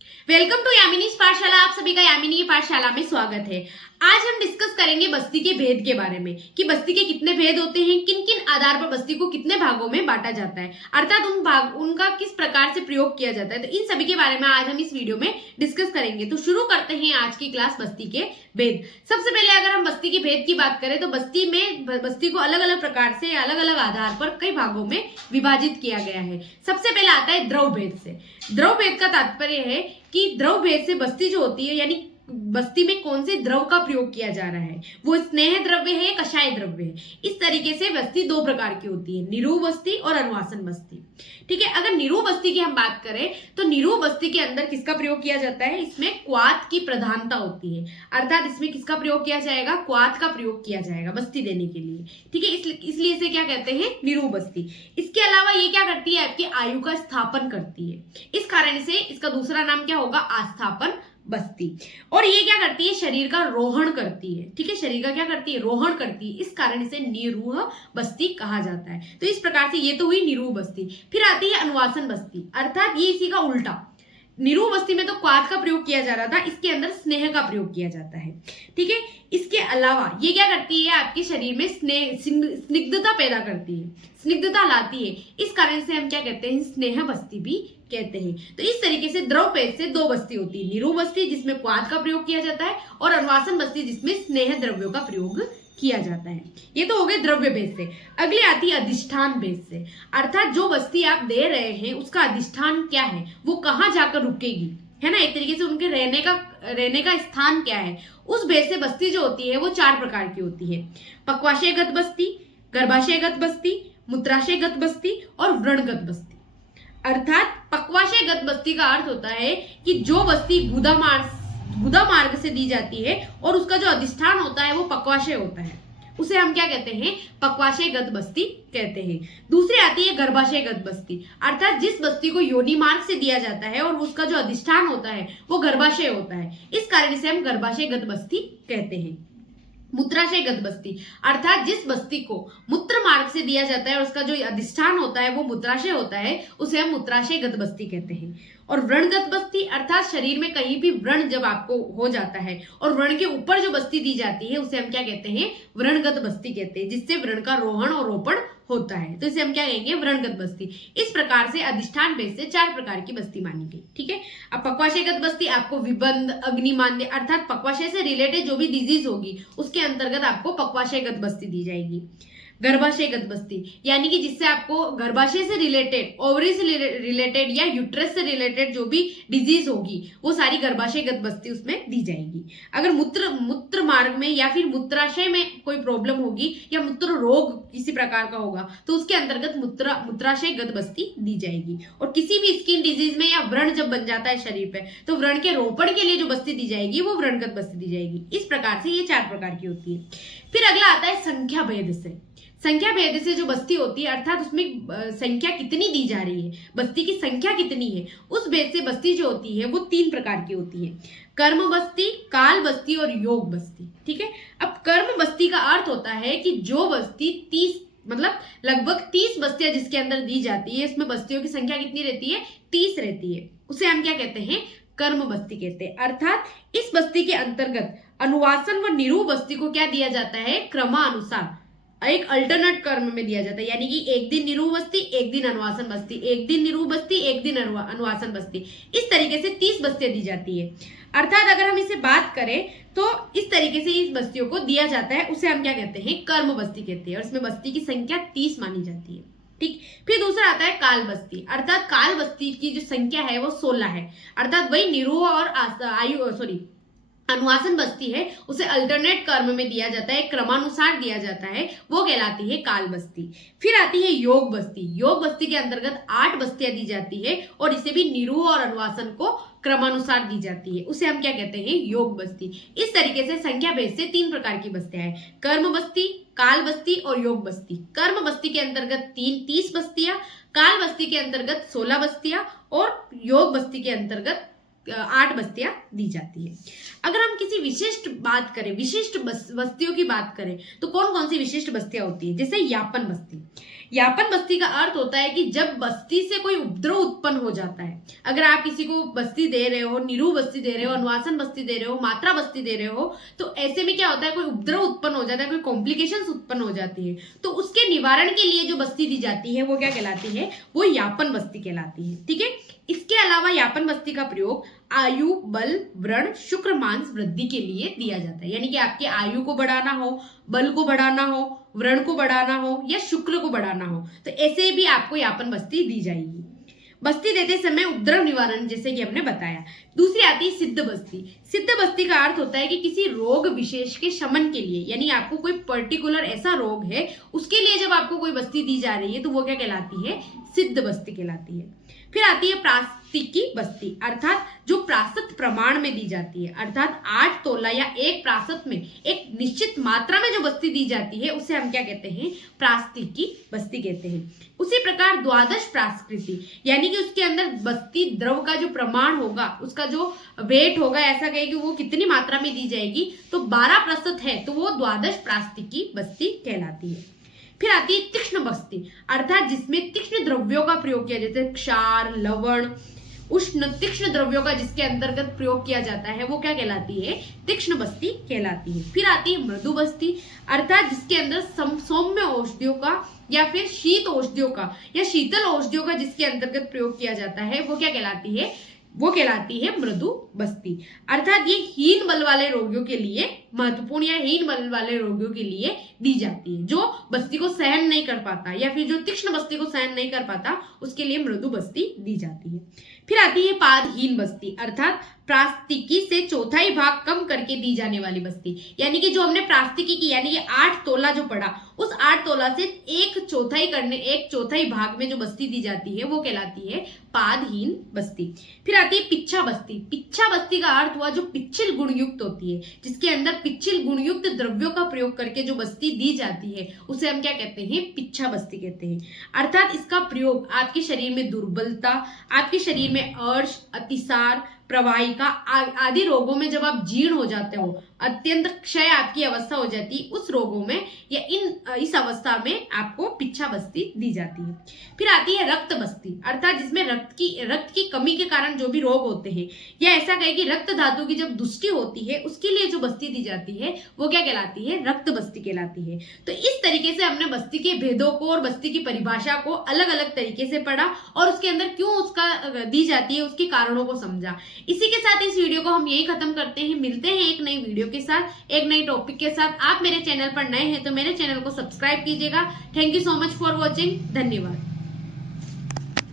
Welcome to यामिनीज पाठशाला। आप सभी का यामिनी पाठशाला में स्वागत है। आज हम डिस्कस करेंगे बस्ती के भेद के बारे में कि बस्ती के कितने भेद होते हैं, किन किन आधार पर बस्ती को कितने भागों में बांटा जाता है, अर्थात उनका किस प्रकार से प्रयोग किया जाता है। तो इन सभी के बारे में आज हम इस वीडियो में डिस्कस करेंगे। तो शुरू करते हैं आज की क्लास बस्ती के भेद। सबसे पहले अगर हम बस्ती के भेद की बात करें तो बस्ती को अलग अलग प्रकार से अलग अलग आधार पर कई भागों में विभाजित किया गया है। सबसे पहले आता है द्रव भेद से। द्रव भेद का तात्पर्य है कि द्रव भेद से बस्ती जो होती है, यानी बस्ती में कौन से द्रव का प्रयोग किया जा रहा है, वो स्नेह द्रव्य है, कषाय द्रव्य है। इस तरीके से बस्ती दो प्रकार की होती है, निरूह बस्ती और अनुवासन बस्ती। ठीक है, अगर निरूह बस्ती की हम बात करें तो निरूह बस्ती के अंदर किसका प्रयोग किया जाता है, इसमें क्वाथ की प्रधानता होती है, अर्थात इसमें किसका प्रयोग किया जाएगा, क्वाथ का प्रयोग किया जाएगा बस्ती देने के लिए। ठीक है, इसलिए इसे क्या कहते हैं, निरूह बस्ती। इसके अलावा ये क्या करती है, आपकी आयु का स्थापन करती है, इस कारण से इसका दूसरा नाम क्या होगा, आस्थापन बस्ती। और ये क्या करती है, शरीर का रोहण करती है। ठीक है, शरीर का क्या करती है, रोहण करती है, इस कारण इसे निरूह बस्ती कहा जाता है। तो इस प्रकार से ये तो हुई निरूह बस्ती। फिर आती है अनुवासन बस्ती, अर्थात ये इसी का उल्टा। निरूह बस्ती में तो क्वाथ का प्रयोग किया जा रहा था, इसके अंदर स्नेह का प्रयोग किया जाता है। ठीक है, इसके अलावा ये क्या करती है, आपके शरीर में स्निग्धता पैदा करती है, स्निग्धता लाती है, इस कारण से हम क्या कहते हैं, स्नेह बस्ती भी कहते हैं। तो इस तरीके से द्रव भेद से दो बस्ती होती है, निरूह बस्ती जिसमें क्वाथ का प्रयोग किया जाता है और अनुवासन बस्ती जिसमें स्नेह द्रव्यों का प्रयोग किया जाता है। ये तो हो गए द्रव्य भेद से। अगली आती है अधिष्ठान भेद से, अर्थात जो बस्ती आप दे रहे हैं उसका अधिष्ठान क्या है, वो कहाँ जाकर रुकेगी, है ना, एक तरीके से उनके रहने का स्थान क्या है। उस भेद से बस्ती जो होती है वो चार प्रकार की होती है, पक्वाशयगत बस्ती, गर्भाशयगत बस्ती, मूत्राशयगत बस्ती और व्रणगत बस्ती। अर्थात पक्वाशयगत बस्ती का अर्थ होता है कि जो बस्ती गुदा मार्ग से दी जाती है और उसका जो अधिष्ठान होता है वो पक्वाशय होता है, उसे हम क्या कहते हैं, पक्वाशयगत बस्ती कहते हैं। दूसरी आती है गर्भाशयगत बस्ती, अर्थात जिस बस्ती को योनि मार्ग से दिया जाता है और उसका जो अधिष्ठान होता है वो गर्भाशय होता है, इस कारण से हम गर्भाशयगत बस्ती कहते हैं। मूत्राशयगत बस्ती, अर्थात जिस बस्ती को मूत्र मार्ग से दिया जाता है और उसका जो अधिष्ठान होता है वो मूत्राशय होता है, उसे हम मूत्राशयगत बस्ती कहते हैं। और व्रणगत बस्ती, अर्थात शरीर में कहीं भी व्रण जब आपको हो जाता है और व्रण के ऊपर जो बस्ती दी जाती है उसे हम क्या कहते हैं, व्रणगत बस्ती कहते हैं, जिससे व्रण का रोहण और रोपण होता है, तो इसे हम क्या कहेंगे, व्रणगत बस्ती। इस प्रकार से अधिष्ठान भेद से चार प्रकार की बस्ती मानी गई। ठीक है, अब पक्वाशयगत बस्ती आपको विबंध, अग्निमांद्य, अर्थात पक्वाशय से रिलेटेड जो भी डिजीज होगी उसके अंतर्गत आपको पक्वाशयगत बस्ती दी जाएगी। गर्भाशयगत बस्ती, यानी कि जिससे आपको गर्भाशय से रिलेटेड, ओवरी से रिलेटेड या यूट्रस से रिलेटेड जो भी डिजीज होगी वो सारी गर्भाशयगत बस्ती उसमें दी जाएगी। अगर मूत्र मार्ग में या फिर मूत्राशय में कोई प्रॉब्लम होगी या मूत्र रोग किसी प्रकार का होगा तो उसके अंतर्गत मूत्राशयगत बस्ती दी जाएगी। और किसी भी स्किन डिजीज में या व्रण जब बन जाता है शरीर पे तो व्रण के रोपण के लिए जो बस्ती दी जाएगी वो व्रणगत बस्ती दी जाएगी। इस प्रकार से ये चार प्रकार की होती है। फिर अगला आता है संख्या भेद से। संख्या भेद से जो बस्ती होती है, अर्थात उसमें संख्या कितनी दी जा रही है, बस्ती की संख्या कितनी है, उस भेद से बस्ती जो होती है वो तीन प्रकार की होती है, कर्म बस्ती, काल बस्ती और योग बस्ती। ठीक है, अब कर्म बस्ती का अर्थ होता है कि जो बस्ती 30 मतलब लगभग 30 बस्तियां जिसके अंदर दी जाती है, इसमें बस्तियों की संख्या कितनी रहती है, 30 रहती है, उसे हम क्या कहते हैं, कर्म बस्ती कहते हैं। अर्थात इस बस्ती के अंतर्गत अनुवासन व निरूह बस्ती को क्या दिया जाता है, क्रमानुसार एक अल्टरनेट क्रम में दिया जाता है, यानी कि एक दिन निरूह बस्ती, एक दिन अनुवासन बस्ती, एक दिन निरूह बस्ती, एक दिन अनुवासन बस्ती, इस तरीके से 30 बस्तियां दी जाती है। अर्थात अगर हम इसे बात करें तो इस तरीके से इस बस्तियों को दिया जाता है, उसे हम क्या कहते हैं, कर्म बस्ती कहते हैं, और इसमें बस्ती की संख्या 30 मानी जाती है। ठीक, फिर दूसरा आता है काल बस्ती, अर्थात काल बस्ती की जो संख्या है वो 16 है, अर्थात वही निरूह और अनुवासन बस्ती है उसे अल्टरनेट क्रम में दिया जाता है, क्रमानुसार दिया जाता है, वो कहलाती है काल बस्ती। फिर आती है योग बस्ती। योग बस्ती के अंतर्गत 8 बस्तियां दी जाती है और इसे भी निरूह और अनुवासन को क्रमानुसार दी जाती है, उसे हम क्या कहते हैं, योग बस्ती। इस तरीके से संख्या भेद से 3 प्रकार की बस्तियां हैं, कर्म बस्ती, काल बस्ती और योग बस्ती। कर्म बस्ती के अंतर्गत 30 बस्तियां, काल बस्ती के अंतर्गत 16 बस्तियां और योग बस्ती के अंतर्गत 8 बस्तियां दी जाती है। अगर हम किसी विशिष्ट बस्तियों की बात करें तो कौन कौन सी विशिष्ट बस्तियां होती है, जैसे यापन बस्ती। यापन बस्ती का अर्थ होता है कि जब बस्ती से कोई उपद्रव उत्पन्न हो जाता है। अगर आप किसी को बस्ती दे रहे हो, निरू बस्ती दे रहे हो, अनुवासन बस्ती दे रहे हो, मात्रा बस्ती दे रहे हो, तो ऐसे में क्या होता है, कोई उपद्रव उत्पन्न हो जाता है, कोई कॉम्प्लिकेशंस उत्पन्न हो जाती है, तो उसके निवारण के लिए जो बस्ती दी जाती है वो क्या कहलाती है, वो यापन बस्ती कहलाती है। ठीक है। इसके अलावा यापन बस्ती का प्रयोग आयु, बल, व्रण, शुक्र, मांस वृद्धि के लिए दिया जाता है। यानी कि आपकी आयु को बढ़ाना हो, बल को बढ़ाना हो, व्रण को बढ़ाना हो या शुक्र को बढ़ाना हो, तो ऐसे भी आपको यापन बस्ती दी जाएगी। बस्ती देते समय उपद्रव निवारण, जैसे कि हमने बताया। दूसरी आती है सिद्ध बस्ती। सिद्ध बस्ती का अर्थ होता है कि किसी रोग विशेष के शमन के लिए, यानी आपको कोई पर्टिकुलर ऐसा रोग है, उसके लिए जब आपको कोई बस्ती दी जा रही है तो वो क्या कहलाती है, सिद्ध बस्ती कहलाती है। फिर आती है प्रास्तिकी बस्ती, अर्थात जो प्रासत प्रमाण में दी जाती है, अर्थात 8 तोला या एक प्रासत में एक निश्चित मात्रा में जो बस्ती दी जाती है उसे हम क्या कहते हैं, प्रास्तिकी बस्ती कहते हैं। उसी प्रकार द्वादश प्रास्कृति, यानी कि उसके अंदर बस्ती द्रव का जो प्रमाण होगा, उसका जो वेट होगा, ऐसा कहे कि वो कितनी मात्रा में दी जाएगी, तो 12 प्रतिशत है तो वो द्वादश प्रास्तिकी बस्ती कहलाती है। फिर आती है तीक्ष्ण बस्ती, अर्थात जिसमें तीक्ष्ण द्रव्यों का प्रयोग किया, जैसे क्षार, लवण, उष्ण तीक्ष्ण द्रव्यों का जिसके अंतर्गत प्रयोग किया जाता है वो क्या कहलाती है, तीक्ष्ण बस्ती कहलाती है। फिर आती है मृदु बस्ती, अर्थात जिसके अंदर सौम्य औषधियों का या फिर शीत औषधियों का या शीतल औषधियों का जिसके अंतर्गत प्रयोग किया जाता है वो क्या कहलाती है, वो कहलाती है मृदु बस्ती। अर्थात ये हीन बल वाले रोगियों के लिए महत्वपूर्ण या हीन बल वाले रोगियों के लिए दी जाती है, जो बस्ती को सहन नहीं कर पाता या फिर जो तीक्ष्ण बस्ती को सहन नहीं कर पाता, उसके लिए मृदु बस्ती दी जाती है। फिर आती है पादहीन बस्ती, अर्थात प्रास्तिकी से चौथाई भाग कम करके दी जाने वाली बस्ती। यानी कि जो हमने प्रास्तिकी की, यानी कि 8 तोला जो पड़ा, उस 8 तोला से एक चौथाई भाग में जो बस्ती दी जाती है वो कहलाती है पादहीन बस्ती। फिर आती है पिच्छा बस्ती। पिच्छा बस्ती का अर्थ हुआ जो पिच्छिल गुणयुक्त होती है, जिसके अंदर पिच्छिल गुणयुक्त द्रव्यों का प्रयोग करके जो बस्ती दी जाती है उसे हम क्या कहते हैं, पिच्छा बस्ती कहते हैं। अर्थात इसका प्रयोग आपके शरीर में दुर्बलता, आपके शरीर में अर्श, अतिसार, प्रवाहिका आदि रोगों में जब आप जीर्ण हो जाते हो, अत्यंत क्षय आपकी अवस्था हो जाती है, उस रोगों में या इस अवस्था में आपको पिच्छा बस्ती दी जाती है। फिर आती है रक्त बस्ती, अर्थात जिसमें रक्त की कमी के कारण जो भी रोग होते हैं, या ऐसा कहे कि रक्त धातु की जब दुष्टि होती है उसके लिए जो बस्ती दी जाती है वो क्या कहलाती है, रक्त बस्ती कहलाती है। तो इस तरीके से हमने बस्ती के भेदों को और बस्ती की परिभाषा को अलग अलग तरीके से पढ़ा और उसके अंदर क्यों उसका दी जाती है, उसके कारणों को समझा। इसी के साथ इस वीडियो को हम यही खत्म करते हैं। मिलते हैं एक नई वीडियो के साथ, एक नई टॉपिक के साथ। आप मेरे चैनल पर नए हैं तो मेरे चैनल को सब्सक्राइब कीजिएगा। Thank you so much for watching. धन्यवाद।